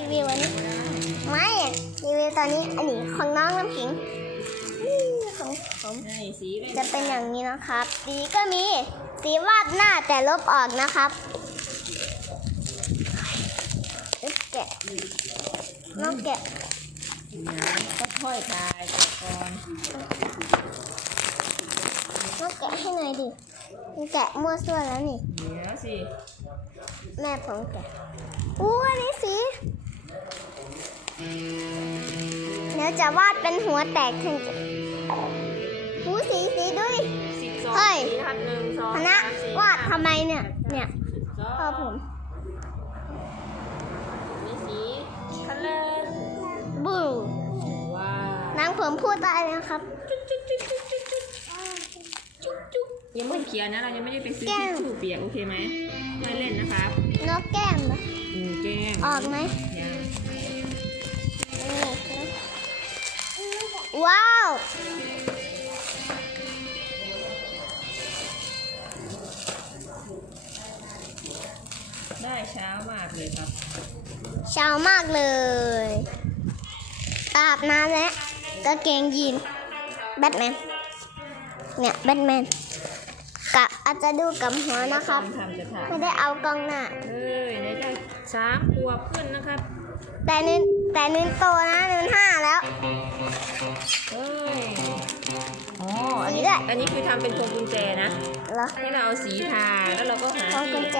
รีวิวอันนี้ไม่อะรีวิวตอนนี้อันนี้ของน้องน้ำผิงนี่ของผมใช่สีเลยจะเป็นอย่างนี้นะครับ สีก็มีสีวาดหน้าแต่ลบออกนะครับอึ๊บแกะน้องแกะนะก็ค่อยถ่ายก่อนน้องแกะให้หน่อยดิมันแกะมั่วซั่วแล้วนี่เดี๋ยวสิแม่ผมแกะอู้อันนี้สี จะวาดเป็นหัวแตกถึงจะหูสีสีดูดิสิบสองเฮ้ยสีครับหนึ่งสองคณะสามสี่วาดทำไมเนี่ย เนี่ยสิบสองพ่อผมมีสีคัลเลอร์บูว้าวนางผมพูดได้เลยนะครับยังไม่เขียนนะเรายังไม่ได้ไปซื้อแก้ทิชวชู่เปียกโอเคไหมไม่เล่นนะครับนกแก้มเหรออืมแก้มออกไหม ว้าวได้เช้ามากเลยครับ เช้ามากเลยอาบน้ำแล้วกางเกงยีนแบทแมน เนี่ยแบทแมนกะอาจจะดูกับหัวนะครับทำจะถ่ายไม่ได้เอากล้องหน้าเอ้ยในได้สามขวบขึ้นนะครับ แต่นินแต่นินโตนะนินห้า อ๋ออันสีนี้ด้วยอันนี้คือทำเป็นพวงกุญแจนะเหรอให้เราเอาสีทาแล้วเราก็หาพวงกุญแจ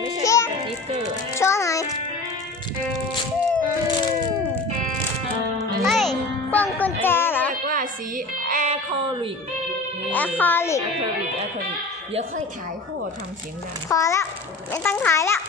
ไม่ใช่เชี่ยสติ๊กเกอร์โชว์หน่อยเฮ้ยพวงกุญแจเหรอเรียกว่าสีแอคอลิกแอคอลิกแอคอลิกแอคอลิกเดี๋ยวค่อยถ่ายพ่อทำเสียงดังพอแล้ว ไม่ต้องขายแล้ว